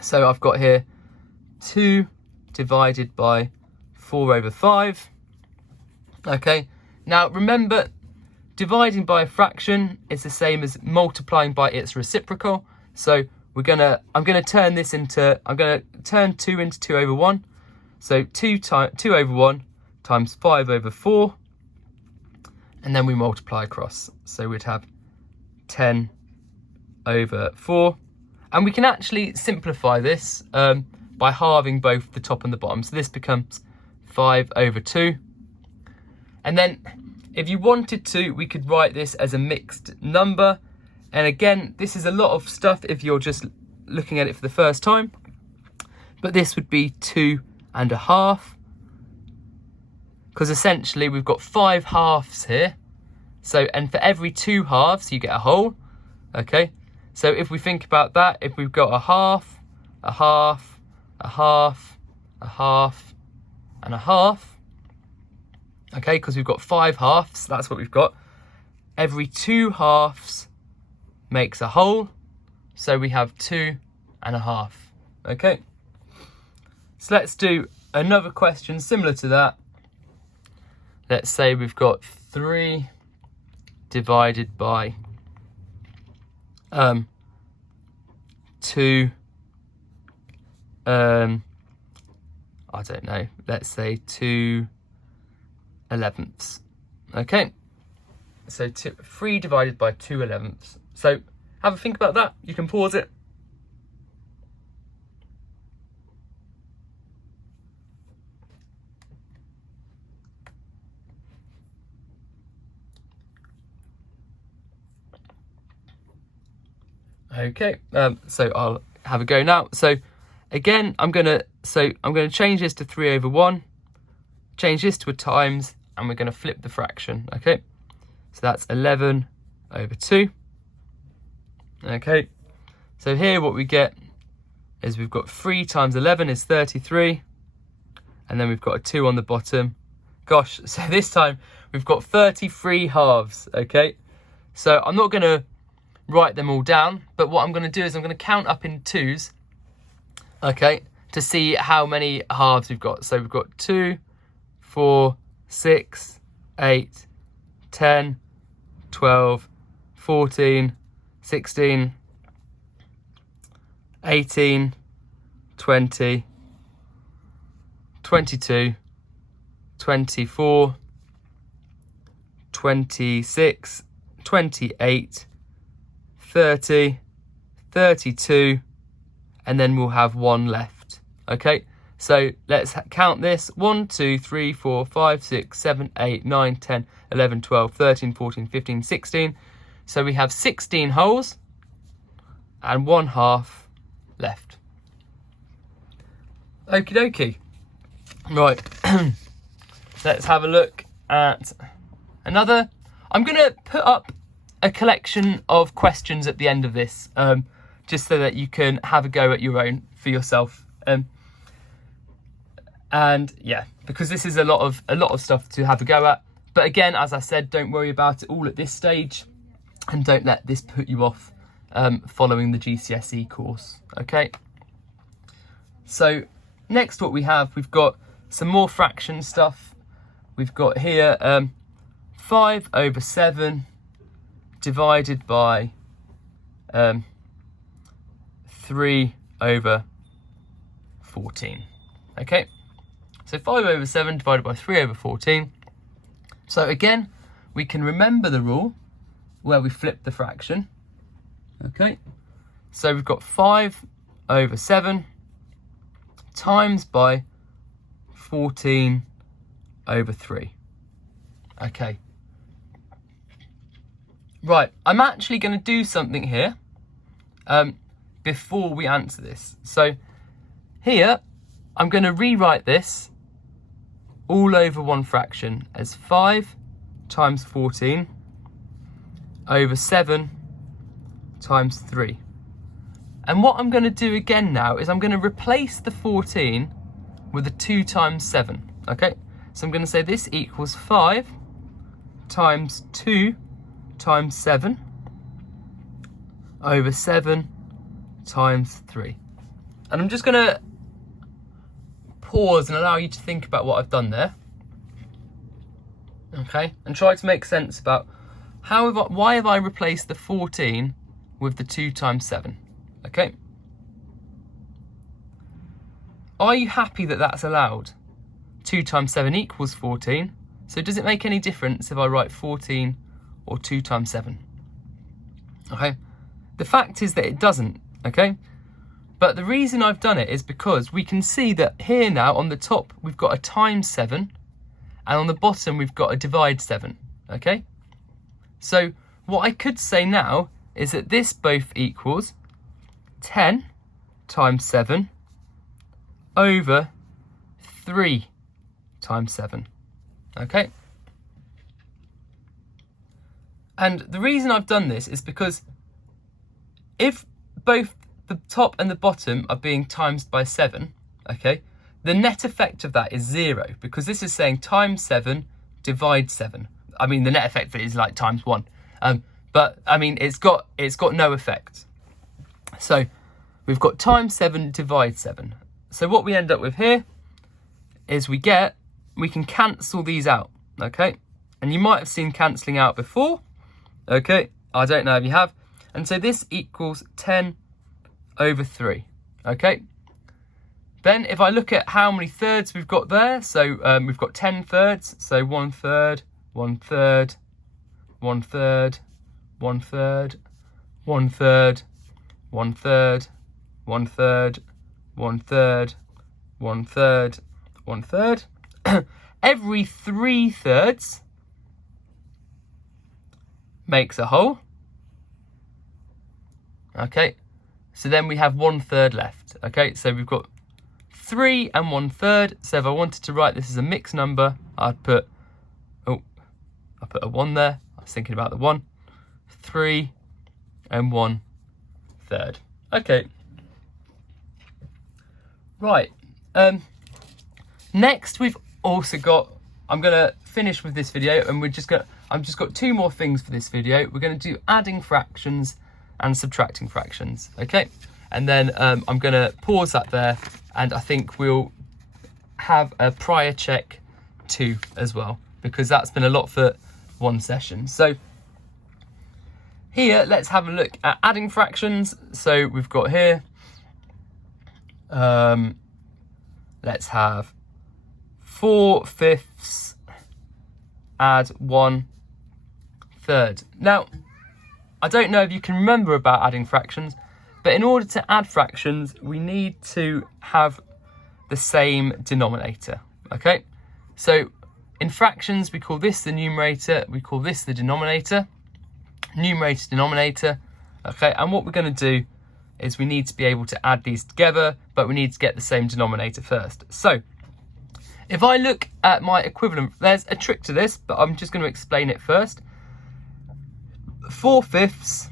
so I've got here 2 divided by 4 over 5. Okay, now remember, dividing by a fraction is the same as multiplying by its reciprocal. So I'm gonna turn 2 into 2 over 1. So 2 over 1 times 5 over 4, and then we multiply across. So we'd have 10 over 4, and we can actually simplify this by halving both the top and the bottom. So this becomes 5 over 2, and then if you wanted to, we could write this as a mixed number. And again, this is a lot of stuff if you're just looking at it for the first time. But this would be 2.5. Because essentially we've got 5 halves here. So, and for every 2 halves, you get a whole. Okay, so if we think about that, if we've got a half, a half, a half, a half, and a half, okay, because we've got 5 halves, that's what we've got. Every 2 halves makes a whole, so we have 2.5. Okay, so let's do another question similar to that. Let's say we've got 3 divided by 2, I don't know, let's say 2/11. Okay, so 3 divided by 2/11. So have a think about that. You can pause it. Okay, so I'll have a go now. So again, I'm gonna change this to 3 over 1, change this to a times, and we're gonna flip the fraction. Okay, so that's 11 over 2. Okay, so here what we get is we've got 3 times 11 is 33, and then we've got a 2 on the bottom. Gosh, so this time we've got 33 halves. Okay, so I'm not gonna write them all down, but what I'm going to do is I'm going to count up in 2s, okay, to see how many halves we've got. So we've got 2, 4, 6, 8, 10, 12, 14, 16, 18, 20, 22, 24, 26, 28, 30, 32, and then we'll have 1 left. Okay, So let's count this. 1, 2, 3, 4, 5, 6, 7, 8, 9, 10, 11, 12, 13, 14, 15, 16. So we have 16 holes and 1/2 left. Okie dokie. Right, let's have a look at another. I'm going to put up a collection of questions at the end of this, just so that you can have a go at your own for yourself. And yeah, because this is a lot of stuff to have a go at. But again, as I said, don't worry about it all at this stage, and don't let this put you off following the GCSE course. Okay. So next, what we've got some more fraction stuff. We've got here 5/7 divided by 3/14. Okay, so 5/7 divided by 3/14. So again, we can remember the rule where we flip the fraction. Okay, so we've got 5/7 times by 14/3. Okay. Right, I'm actually going to do something here before we answer this. So here, I'm going to rewrite this all over one fraction as 5 times 14/7 times 3. And what I'm going to do again now is I'm going to replace the 14 with a 2 times 7. Okay, so I'm going to say this equals 5 times 2 times 7/7 times 3. And I'm just going to pause and allow you to think about what I've done there. Okay, and try to make sense about why have I replaced the 14 with the 2 times 7? Okay. Are you happy that that's allowed? 2 times 7 equals 14. So does it make any difference if I write 14 or 2 times 7? Okay. The fact is that it doesn't. Okay. But the reason I've done it is because we can see that here now on the top we've got a times 7, and on the bottom we've got a divide 7. Okay. So what I could say now is that this both equals 10 times 7 over 3 times 7. Okay. And the reason I've done this is because if both the top and the bottom are being timesed by 7, okay, the net effect of that is 0, because this is saying times 7 divide 7. I mean, the net effect of it is like times 1. But I mean, it's got no effect. So we've got times 7 divide 7. So what we end up with here is we can cancel these out, okay? And you might have seen cancelling out before, okay? I don't know if you have. And so this equals 10/3, okay? Then if I look at how many thirds we've got there, so we've got 10 thirds, so 1/3, 1/3, 1/3, 1/3, 1/3, 1/3, 1/3, 1/3, 1/3, 1/3. Every 3 thirds makes a whole. Okay, so then we have 1/3 left. Okay, so we've got 3 and 1/3. So if I wanted to write this as a mixed number, I'd put, I put a 1 there. I was thinking about the 1. 3 and 1/3. Okay. Right. Next, we've also got. I'm gonna finish with this video, and I've just got 2 more things for this video. We're gonna do adding fractions and subtracting fractions. Okay. And then I'm gonna pause that there, and I think we'll have a prior check 2 as well, because that's been a lot for one session. So here, let's have a look at adding fractions. So we've got here, let's have 4/5 add 1/3. Now, I don't know if you can remember about adding fractions, but in order to add fractions, we need to have the same denominator. Okay, so in fractions we call this the numerator, we call this the denominator, numerator, denominator. Okay, and what we're going to do is we need to be able to add these together, but we need to get the same denominator first. So if I look at my equivalent, there's a trick to this, but I'm just going to explain it first. 4/5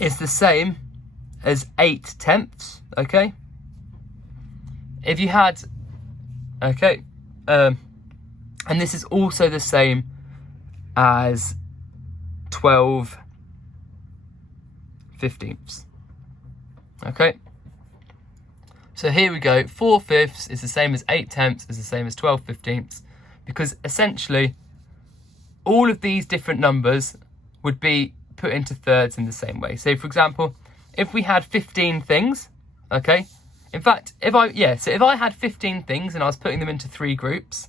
is the same as 8/10, okay? If you had, okay, and this is also the same as 12/15. Okay, so here we go. 4/5 is the same as 8/10 is the same as 12/15, because essentially all of these different numbers would be put into thirds in the same way. So for example, if we had 15 things, okay, in fact, if I had 15 things and I was putting them into 3 groups,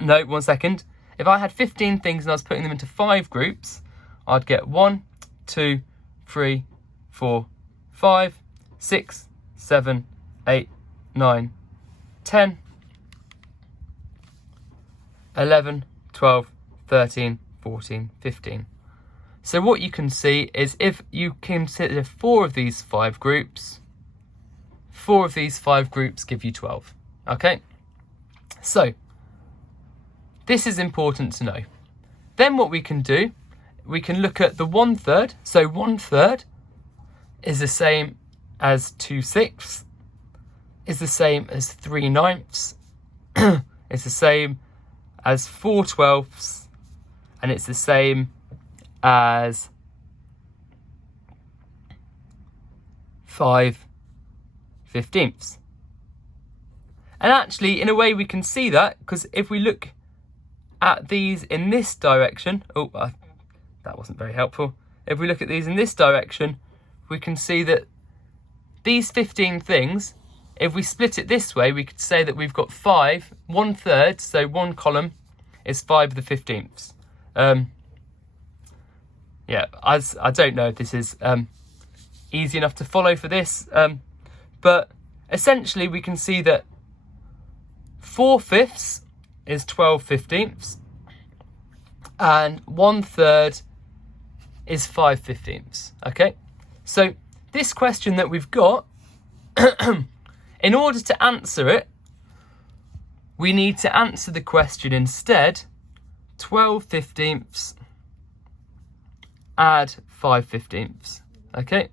no, 1 second. If I had 15 things and I was putting them into 5 groups, I'd get 1, 2, 3, 4, 5, 6, 7, 8, 9, 10, 11, 12, 13, 14, 15. So what you can see is if you consider 4 of these 5 groups, 4 of these 5 groups give you 12. Okay? So this is important to know. Then what we can do, we can look at the 1/3. So 1/3 is the same as 2/6, is the same as 3/9, it's the same as 4/12, and it's the same as 5/15. And actually, in a way, we can see that, because if we look at these in this direction, that wasn't very helpful. If we look at these in this direction, we can see that these 15 things, if we split it this way, we could say that we've got 5, 1/3, so one column is 5/15. Yeah, as I don't know if this is easy enough to follow for this, but essentially we can see that 4/5 is 12/15, and 1/3 is 5/15. Okay, so this question that we've got, in order to answer it, we need to answer the question instead 12/15 add 5/15. Okay,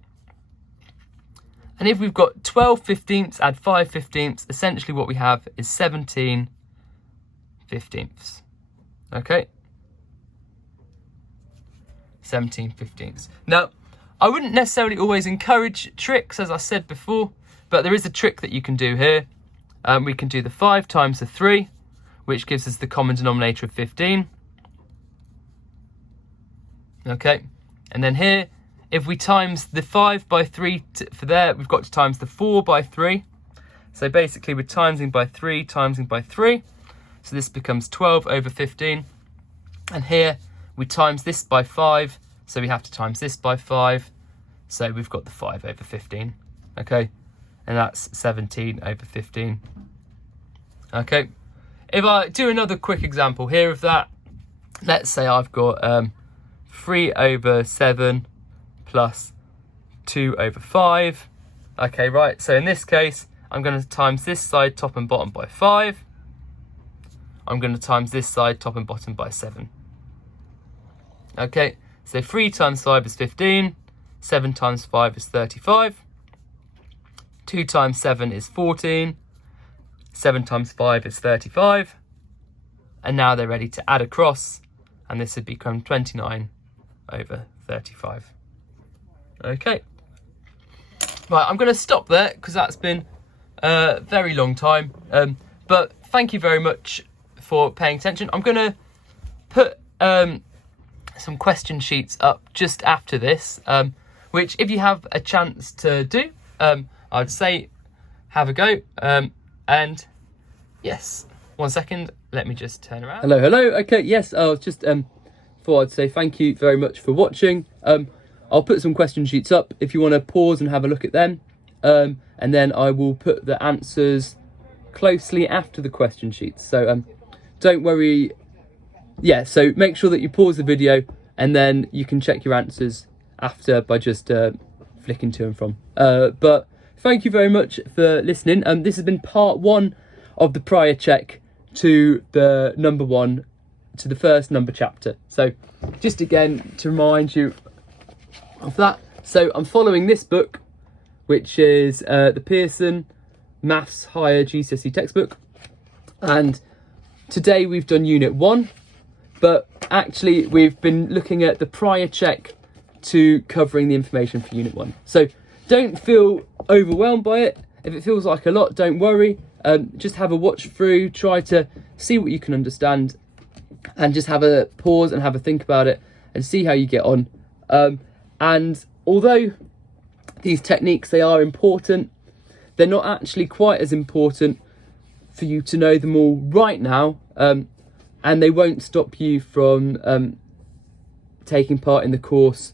and if we've got 12/15 add 5/15, essentially what we have is 17/15. Okay, 17/15. Now, I wouldn't necessarily always encourage tricks, as I said before, but there is a trick that you can do here. We can do the 5 times the 3, which gives us the common denominator of 15. Okay, and then here, if we times the 5 by 3 for there, we've got to times the 4 by 3. So basically we're timesing by 3, timesing by 3. So this becomes 12/15. And here we times this by 5, so we have to times this by 5. So we've got the 5/15. Okay, and that's 17/15. Okay, if I do another quick example here of that, let's say I've got 3/7 plus 2/5. Okay, right, so in this case, I'm going to times this side top and bottom by 5. I'm going to times this side top and bottom by 7. Okay, so 3 times 5 is 15, 7 times 5 is 35, 2 times 7 is 14, 7 times 5 is 35, and now they're ready to add across, and this would become 29/35. Okay, right, I'm going to stop there because that's been a very long time, but thank you very much for paying attention. I'm going to put some question sheets up just after this, which if you have a chance to do, I'd say have a go. And yes, 1 second, let me just turn around. Hello. Okay, yes, I was just thought I'd say thank you very much for watching. I'll put some question sheets up if you want to pause and have a look at them. and then I will put the answers closely after the question sheets. So don't worry. Yeah, so make sure that you pause the video and then you can check your answers after by just flicking to and from. But thank you very much for listening. This has been part 1 of the prior check to the number 1, to the first number chapter. So just again to remind you of that. So I'm following this book, which is the Pearson Higher GCSE textbook. And today we've done Unit 1, but actually we've been looking at the prior check to covering the information for Unit 1. So don't feel overwhelmed by it. If it feels like a lot, don't worry. Just have a watch through, try to see what you can understand, and just have a pause and have a think about it and see how you get on. And although these techniques, they are important, they're not actually quite as important for you to know them all right now, and they won't stop you from taking part in the course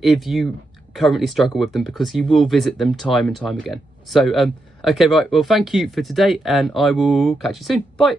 if you currently struggle with them, because you will visit them time and time again. So okay, right, well, thank you for today, and I will catch you soon. Bye.